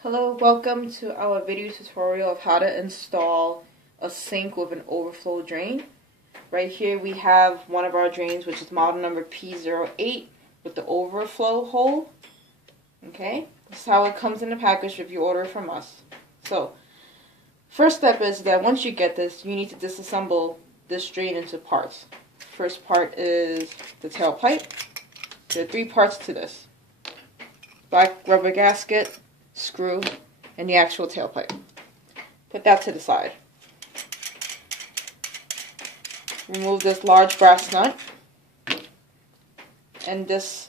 Hello, welcome to our video tutorial of how to install a sink with an overflow drain. Right here we have one of our drains, which is model number P08 with the overflow hole. Okay, this is how it comes in the package if you order it from us. So, first step is that once you get this, you need to disassemble this drain into parts. First part is the tailpipe. There are 3 parts to this: black rubber gasket, screw, and the actual tailpipe. Put that to the side. Remove this large brass nut and this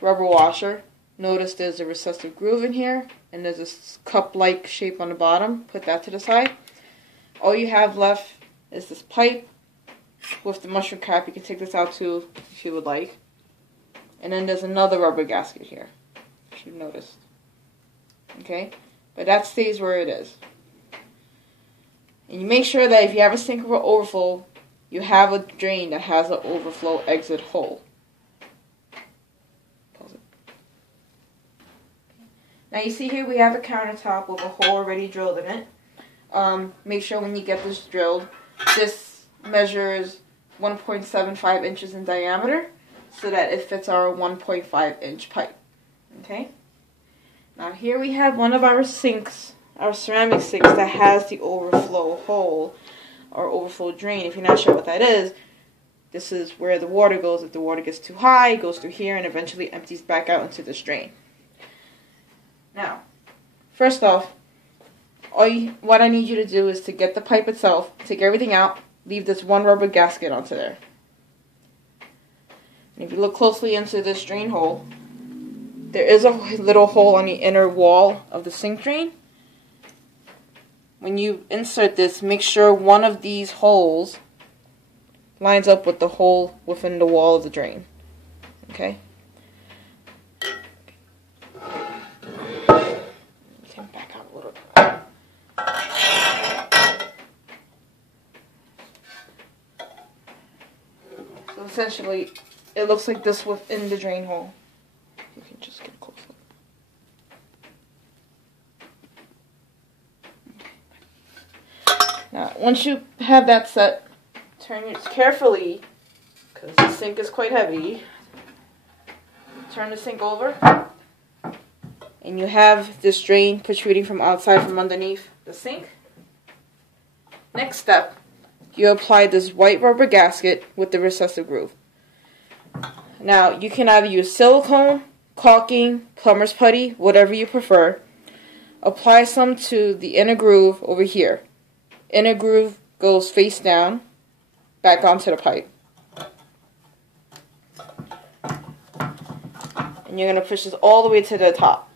rubber washer. Notice there's a recessive groove in here and there's a cup-like shape on the bottom. Put that to the side. All you have left is this pipe with the mushroom cap. You can take this out too if you would like. And then there's another rubber gasket here, if you've noticed. Okay, but that stays where it is. And you make sure that if you have a sink with overflow, you have a drain that has an overflow exit hole. Pause it. Now you see here we have a countertop with a hole already drilled in it. Make sure when you get this drilled, this measures 1.75 inches in diameter so that it fits our 1.5 inch pipe. Okay? Now here we have one of our sinks, our ceramic sinks, that has the overflow hole or overflow drain. If you're not sure what that is, this is where the water goes. If the water gets too high, it goes through here and eventually empties back out into this drain. Now, first off, what I need you to do is to get the pipe itself, take everything out, leave this one rubber gasket onto there. And if you look closely into this drain hole, there is a little hole on the inner wall of the sink drain. When you insert this, make sure one of these holes lines up with the hole within the wall of the drain. Okay? Back out a little bit. So essentially, it looks like this within the drain hole. You can just get close up. Now, once you have that set, turn it carefully, because the sink is quite heavy. Turn the sink over, and you have this drain protruding from outside from underneath the sink. Next step, you apply this white rubber gasket with the recessive groove. Now, you can either use silicone, caulking, plumber's putty, whatever you prefer. Apply some to the inner groove over here. Inner groove goes face down, back onto the pipe. And you're going to push this all the way to the top.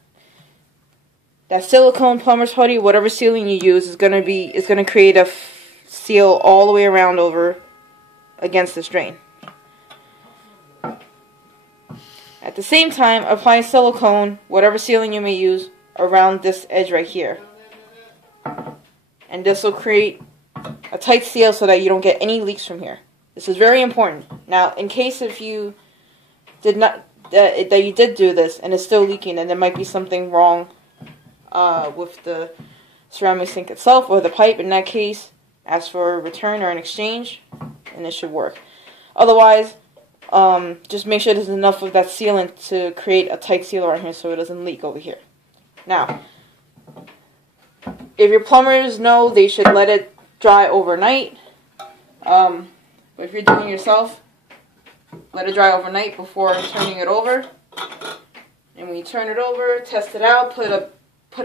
That silicone, plumber's putty, whatever sealing you use is going to create a seal all the way around over against this drain. At the same time, apply silicone, whatever sealing you may use, around this edge right here. And this will create a tight seal so that you don't get any leaks from here. This is very important. Now, in case if you did not, that you did do this and it's still leaking, and there might be something wrong with the ceramic sink itself or the pipe, in that case, ask for a return or an exchange, and it should work. Otherwise, just make sure there's enough of that sealant to create a tight seal around here so it doesn't leak over here. Now, if your plumbers know, they should let it dry overnight. But if you're doing it yourself, let it dry overnight before turning it over. And when you turn it over, test it out, put a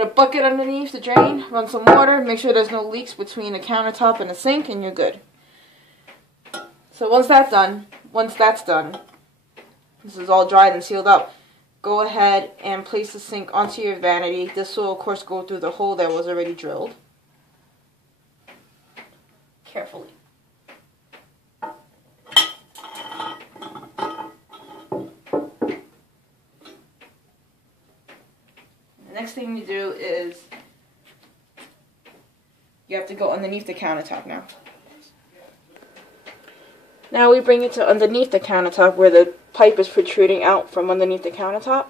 bucket underneath the drain, run some water, make sure there's no leaks between the countertop and the sink, and you're good. So once that's done, this is all dried and sealed up, go ahead and place the sink onto your vanity. This will, of course, go through the hole that was already drilled. Carefully. The next thing you do is you have to go underneath the countertop now. Now we bring it to underneath the countertop where the pipe is protruding out from underneath the countertop.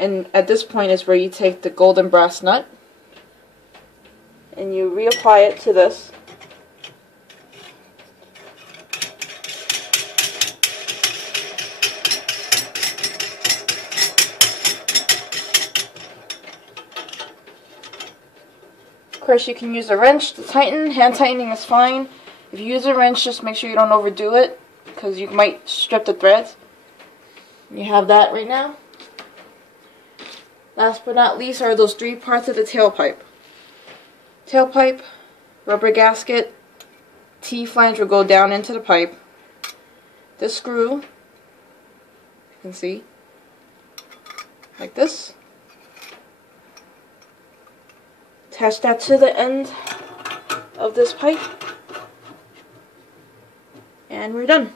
And at this point is where you take the golden brass nut and you reapply it to this. Of course, you can use a wrench to tighten. Hand tightening is fine. If you use a wrench, just make sure you don't overdo it, because you might strip the threads. You have that right now. Last but not least are those three parts of the tailpipe. Tailpipe, rubber gasket, T-flange will go down into the pipe. This screw, you can see, like this. Attach that to the end of this pipe, and we're done.